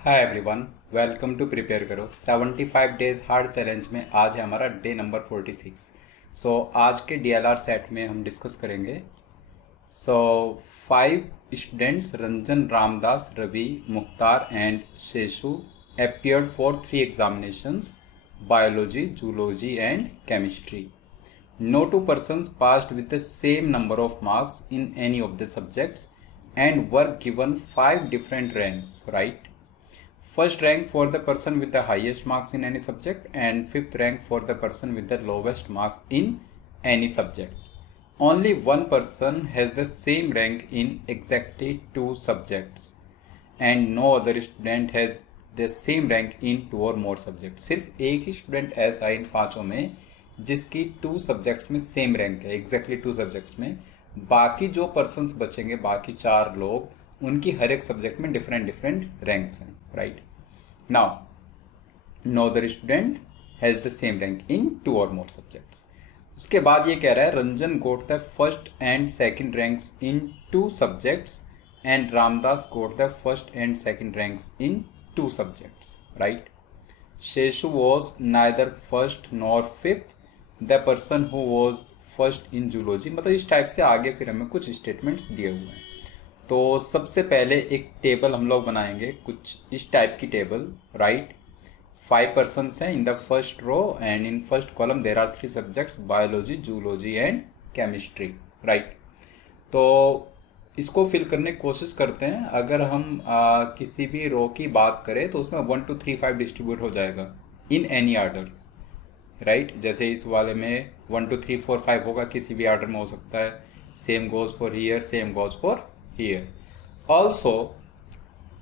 Hi everyone, welcome to prepare करो 75 days hard challenge में आज है हमारा डे नंबर 46। आज के डीएलआर सेट में हम डिस्कस करेंगे। So 5 students Ranjan, Ramdas, Ravi, Mukhtar and Seshu appeared for 3 examinations: biology, zoology and chemistry. No two persons passed with the same number of marks in any of the subjects and were given 5 different ranks, right? First rank for the person with the highest marks in any subject and fifth rank for the person with the lowest marks in any subject. Only one person has the same rank in exactly 2 subjects and no other student has the same rank in 2 or more subjects. सिर्फ एक ही student ऐसा है इन पांचों में जिसकी 2 subjects में same rank है, exactly 2 subjects में। बाकी जो पर्सन्स बचेंगे, बाकी 4 लोग, उनकी हर एक सब्जेक्ट में डिफरेंट डिफरेंट रैंक्स हैं, right. Now no other student has the same rank in 2 और मोर सब्जेक्ट्स। उसके बाद ये कह रहा है रंजन गोट the first and second ranks in 2 subjects and Ramdas goat the first and second ranks in 2 subjects, right. Seshu was neither first nor fifth the person who was first in zoology. मतलब इस type से आगे फिर हमें कुछ statements दिए हुए हैं। तो सबसे पहले एक टेबल हम लोग बनाएंगे, कुछ इस टाइप की टेबल, राइट। 5 पर्सन्स हैं in the first row and in first column there are 3 subjects: biology, zoology and chemistry, right. तो इसको फिल करने की कोशिश करते हैं। अगर हम किसी भी रो की बात करें तो उसमें 1 2 3 5 डिस्ट्रीब्यूट हो जाएगा इन एनी आर्डर, राइट। जैसे इस वाले में 1 2 3 4 5 होगा, किसी भी आर्डर में हो सकता है। Same goes for here, same goes for here also.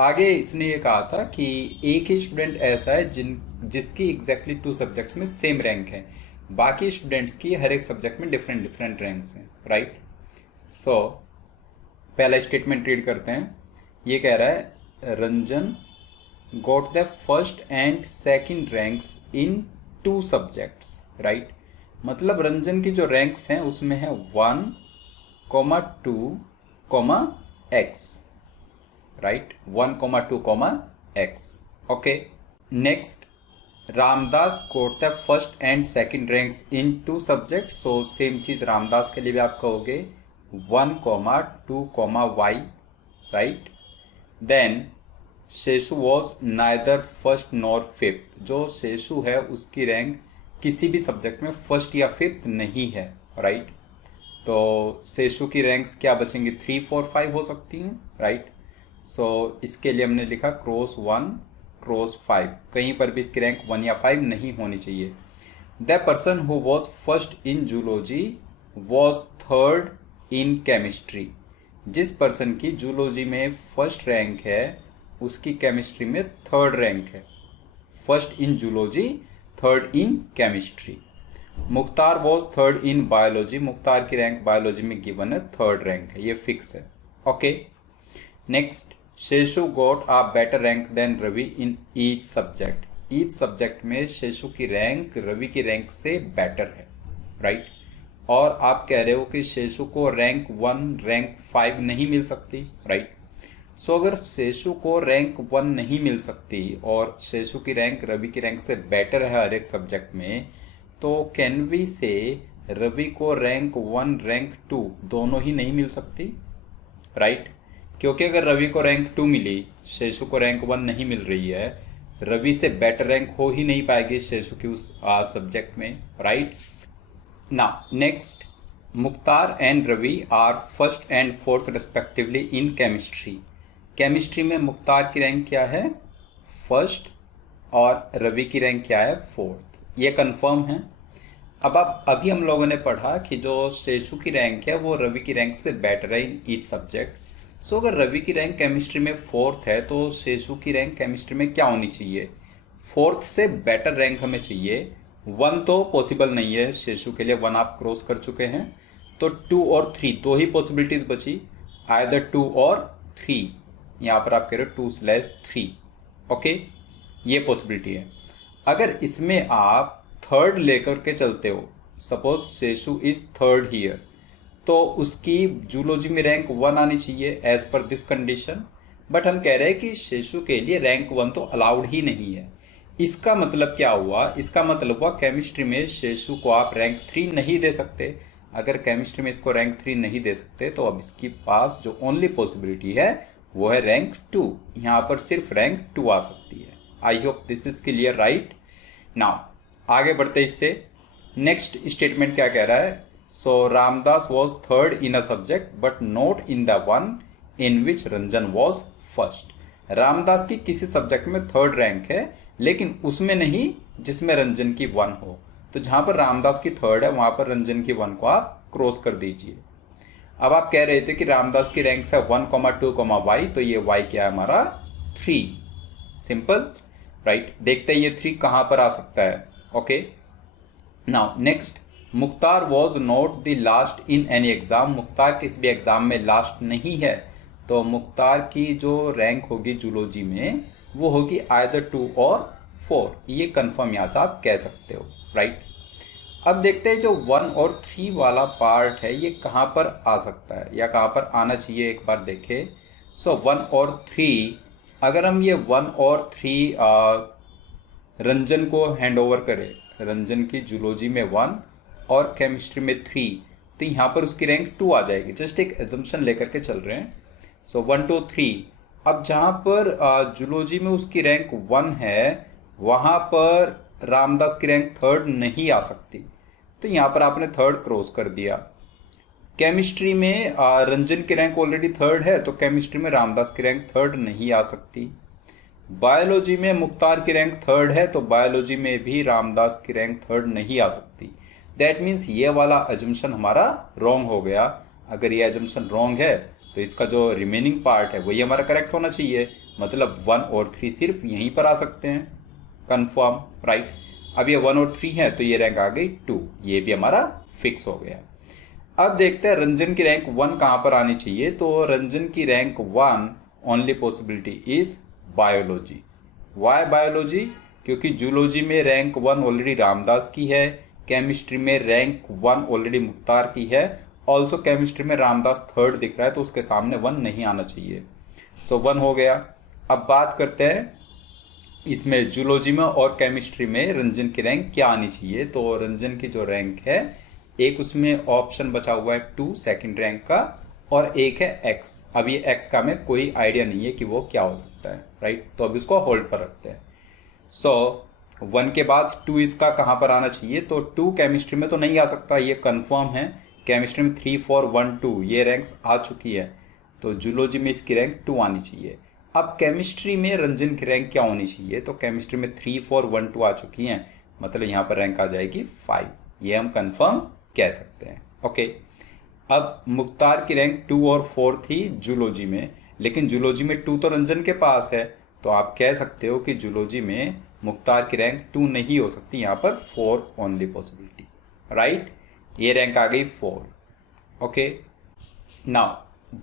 आगे इसने ये कहा था कि एक ही स्टूडेंट ऐसा है जिसकी एग्जैक्टली 2 सब्जेक्ट्स में सेम रैंक है, बाकी स्टूडेंट्स की हर एक सब्जेक्ट में डिफरेंट डिफरेंट रैंक्स हैं, राइट। सो पहला स्टेटमेंट रीड करते हैं। ये कह रहा है रंजन गोट the first and second ranks in 2 subjects, right. मतलब रंजन की जो रैंक्स हैं उसमें है 1, 2, x, right? 1, 2, x. Okay. Next, Ramdas got the first and second ranks in 2 subjects. So same चीज रामदास के लिए भी आप कहोगे 1, 2, y, right? Then Seshu was neither first nor fifth. जो शेषु है उसकी रैंक किसी भी सब्जेक्ट में फर्स्ट या फिफ्थ नहीं है, राइट। तो शेषु की रैंक्स क्या बचेंगी? 3, 4, 5 हो सकती हैं, राइट। सो इसके लिए हमने लिखा क्रॉस 1, क्रॉस 5। कहीं पर भी इसकी रैंक 1 या 5 नहीं होनी चाहिए। The person who was first in zoology was third in chemistry. जिस पर्सन की जूलॉजी में फर्स्ट रैंक है उसकी केमिस्ट्री में थर्ड रैंक है। First in zoology, third in chemistry. Mukhtar was third in biology. Mukhtar की रैंक बायोलॉजी में गिवन है, थर्ड रैंक है, ये फिक्स है, okay. Next, Seshu got a better rank than Ravi in each subject. Each subject में शेषु की रैंक रवि की रैंक से बेटर है, राइट। और आप कह रहे हो कि शेषु को रैंक 1, रैंक 5 नहीं मिल सकती, राइट। सो अगर शेषु को रैंक 1 नहीं मिल सकती और शेषु की रैंक रवि की रैंक से बेटर है हर एक सब्जेक्ट में, तो कैन वी से रवि को रैंक 1, रैंक 2 दोनों ही नहीं मिल सकती, राइट। क्योंकि अगर रवि को रैंक 2 मिली, शेषु को रैंक 1 नहीं मिल रही है, रवि से बेटर रैंक हो ही नहीं पाएगी शेषु की उस सब्जेक्ट में, right. Now next, Mukhtar and Ravi are first and fourth respectively in chemistry. Chemistry में मुख्तार की रैंक क्या है? फर्स्ट, और रवि की रैंक क्या है? फोर्थ। ये कंफर्म है। अब अभी हम लोगों ने पढ़ा कि जो शेषु की रैंक है वो रवि की रैंक से बेटर है इन ईच सब्जेक्ट। सो अगर रवि की रैंक केमिस्ट्री में फोर्थ है तो शेषु की रैंक केमिस्ट्री में क्या होनी चाहिए? फोर्थ से बेटर रैंक हमें चाहिए। 1 तो पॉसिबल नहीं है शेषु के लिए, 1 आप क्रॉस कर चुके हैं। तो 2 और 3 दो ही पॉसिबिलिटीज बची, आइदर 2 और 3। यहाँ पर आप कह रहे हो 2/3, ओके, ये पॉसिबिलिटी है। अगर इसमें आप थर्ड लेकर के चलते हो, suppose Seshu is third here, तो उसकी जूलॉजी में रैंक 1 आनी चाहिए as per this condition. But हम कह रहे हैं कि शेषु के लिए रैंक 1 तो अलाउड ही नहीं है। इसका मतलब क्या हुआ? इसका मतलब हुआ केमिस्ट्री में शेषु को आप रैंक 3 नहीं दे सकते। अगर केमिस्ट्री में इसको रैंक 3 नहीं दे सकते तो अब इसके पास जो ओनली पॉसिबिलिटी है वो है रैंक 2। यहाँ पर सिर्फ रैंक 2 आ सकती है। I hope this is clear, right? Now आगे बढ़ते इससे। नेक्स्ट स्टेटमेंट क्या कह रहा है? So Ramdas was third in a subject but not in the one in which Ranjan was first. Ramdas की किसी सब्जेक्ट में थर्ड रैंक है लेकिन उसमें नहीं जिसमें रंजन की 1 हो। तो जहां पर रामदास की थर्ड है वहां पर रंजन की 1 को आप क्रॉस कर दीजिए। अब आप कह रहे थे कि रामदास की रैंक है 1, 2, y, तो ये y क्या है हमारा 3। Simple, right? देखते हैं ये 3 कहां पर आ सकता है। Okay, now next, Mukhtar was not the last in any exam. Mukhtar किसी भी एग्जाम में लास्ट नहीं है, तो मुख्तार की जो रैंक होगी जूलॉजी में वो होगी आइदर 2 और 4। ये कंफर्म यहाँ से आप कह सकते हो, राइट? अब देखते हैं जो 1 और 3 वाला पार्ट है ये कहाँ पर आ सकता है या कहाँ पर आना चाहिए, एक बार देखें। सो 1 और 3, अगर हम ये 1 और 3 रंजन को हैंड ओवर करें, रंजन की जूलॉजी में 1 और केमिस्ट्री में 3, तो यहाँ पर उसकी रैंक 2 आ जाएगी। जस्ट एक एजम्पशन लेकर के चल रहे हैं। सो 1, 2, 3। अब जहाँ पर जूलॉजी में उसकी रैंक 1 है वहाँ पर रामदास की रैंक थर्ड नहीं आ सकती, तो यहाँ पर आपने थर्ड क्रॉस कर दिया। केमिस्ट्री में रंजन की रैंक ऑलरेडी थर्ड है तो केमिस्ट्री में रामदास की रैंक थर्ड नहीं आ सकती। बायोलॉजी में मुख्तार की रैंक थर्ड है तो बायोलॉजी में भी रामदास की रैंक थर्ड नहीं आ सकती। दैट मीन्स ये वाला अजम्पशन हमारा रॉन्ग हो गया। अगर ये अजम्पशन रॉन्ग है तो इसका जो रिमेनिंग पार्ट है वही हमारा करेक्ट होना चाहिए। मतलब 1 और 3 सिर्फ यहीं पर आ सकते हैं, कंफर्म, राइट? अब ये 1 और 3 है तो ये रैंक आ गई 2, ये भी हमारा फिक्स हो गया। अब देखते हैं रंजन की रैंक 1 कहाँ पर आनी चाहिए। तो रंजन की rank 1 only possibility is biology. Why biology? क्योंकि जूलॉजी में रैंक 1 ऑलरेडी रामदास की है, केमिस्ट्री में रैंक 1 ऑलरेडी मुख्तार की है, ऑल्सो केमिस्ट्री में रामदास थर्ड दिख रहा है तो उसके सामने 1 नहीं आना चाहिए। सो 1 हो गया। अब बात करते हैं इसमें जूलॉजी में और केमिस्ट्री में रंजन की रैंक क्या आनी चाहिए। तो रंजन की जो रैंक है, एक उसमें ऑप्शन बचा हुआ है 2 सेकंड रैंक का, और एक है x। अब ये x का हमें कोई आइडिया नहीं है कि वो क्या हो सकता है, राइट? तो अब इसको होल्ड पर रखते हैं। सो 1 के बाद 2 इसका कहाँ पर आना चाहिए? तो 2 केमिस्ट्री में तो नहीं आ सकता, ये कंफर्म है। केमिस्ट्री में 3, 4, 1, 2 ये रैंक्स आ चुकी है, तो जूलॉजी में इसकी रैंक 2 आनी चाहिए। अब केमिस्ट्री में रंजन की रैंक क्या होनी चाहिए? तो केमिस्ट्री में 3, 4, 1, 2 आ चुकी हैं, मतलब यहाँ पर रैंक आ जाएगी 5। ये हम कंफर्म कह सकते हैं। ओके, अब मुख्तार की रैंक 2 और 4 थी जूलॉजी में, लेकिन जूलॉजी में 2 तो रंजन के पास है, तो आप कह सकते हो कि जूलॉजी में मुख्तार की रैंक 2 नहीं हो सकती, यहाँ पर 4 ओनली पॉसिबिलिटी, राइट? ये रैंक आ गई 4। ओके, नाउ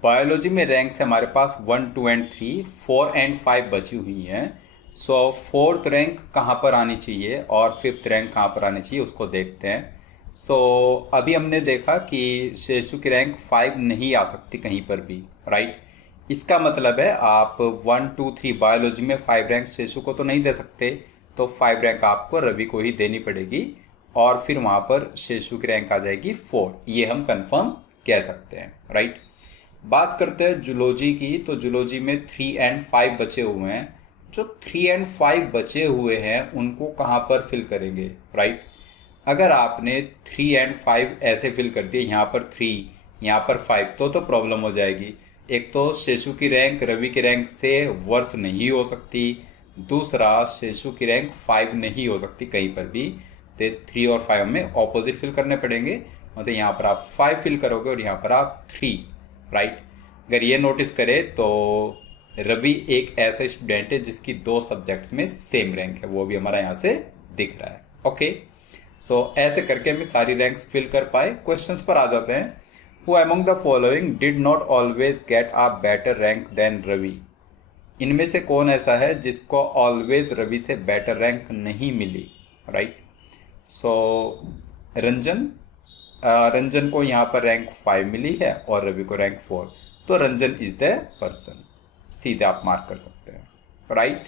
बायोलॉजी में रैंक्स हमारे पास 1, 2 एंड 3, 4 एंड 5 बची हुई हैं। सो 4th रैंक कहाँ पर आनी चाहिए और 5th रैंक कहाँ पर आनी चाहिए उसको देखते हैं। सो अभी हमने देखा कि शेषु की रैंक 5 नहीं आ सकती कहीं पर भी, राइट? इसका मतलब है आप 1, 2, 3 बायोलॉजी में 5 रैंक शेषु को तो नहीं दे सकते, तो 5 रैंक आपको रवि को ही देनी पड़ेगी और फिर वहाँ पर शेषु की रैंक आ जाएगी 4। ये हम कंफर्म कह सकते हैं, राइट? बात करते हैं जूलॉजी की। तो जूलॉजी में 3 एंड 5 बचे हुए हैं। जो 3 एंड 5 बचे हुए हैं उनको कहाँ पर फिल करेंगे, राइट? अगर आपने 3 एंड 5 ऐसे फिल कर दिए, यहाँ पर 3 यहाँ पर 5, तो प्रॉब्लम हो जाएगी। एक तो शेषु की रैंक रवि की रैंक से वर्स नहीं हो सकती, दूसरा शेषु की रैंक 5 नहीं हो सकती कहीं पर भी। तो 3 और 5 में ऑपोजिट फिल करने पड़ेंगे, मतलब यहाँ पर आप 5 फिल करोगे और यहाँ पर आप 3, राइट? अगर ये नोटिस करें तो रवि एक ऐसा स्टूडेंट है जिसकी 2 सब्जेक्ट्स में सेम रैंक है, वो भी हमारा यहाँ से दिख रहा है। ओके, सो ऐसे करके हमें सारी रैंक्स फिल कर पाए। क्वेश्चंस पर आ जाते हैं। Who among the following did not always get a better rank than Ravi? इनमें से कौन ऐसा है जिसको ऑलवेज रवि से बेटर रैंक नहीं मिली, राइट? सो रंजन को यहाँ पर रैंक 5 मिली है और रवि को रैंक 4, तो रंजन इज द पर्सन। सीधे आप मार्क कर सकते हैं, right.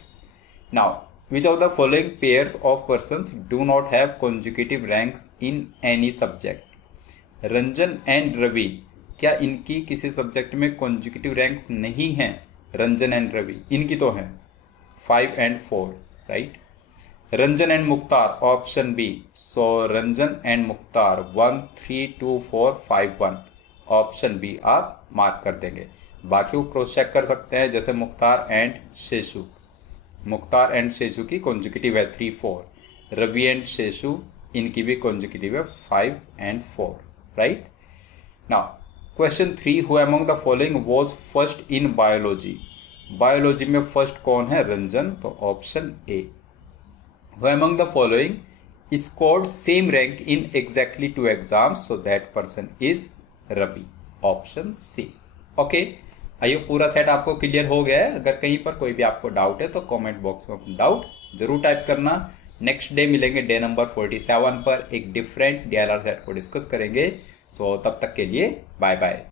Now which of the following pairs of persons do not have consecutive ranks in any subject. Ranjan and Ravi, क्या इनकी किसी सब्जेक्ट में कॉन्जिक्यूटिव रैंक्स नहीं हैं? रंजन एंड रवि, इनकी तो हैं 5 and 4, right. Ranjan and Mukhtar, option B. So Ranjan and Mukhtar 1 3 2 4 5 1, option B आप मार्क कर देंगे। बाकी वो क्रॉस चेक कर सकते हैं, जैसे Mukhtar and Seshu, Mukhtar and शेषु की कॉन्जिक्यूटिव है 3 4, रवि एंड शेषु इनकी भी कॉन्जिक्यूटिव है 5 and 4, right. Now question 3, who among the following was first in biology. Biology में फर्स्ट कौन है? रंजन, तो option A. Who among the following scored same rank in exactly 2 exams, so that person is Ravi, option C. Okay, आइए पूरा set आपको clear हो गया है। अगर कहीं पर कोई भी आपको डाउट है तो कमेंट बॉक्स में अपना डाउट जरूर टाइप करना। नेक्स्ट डे मिलेंगे डे नंबर 47 पर, एक डिफरेंट DLR सेट को डिस्कस करेंगे। सो तब तक के लिए बाय बाय।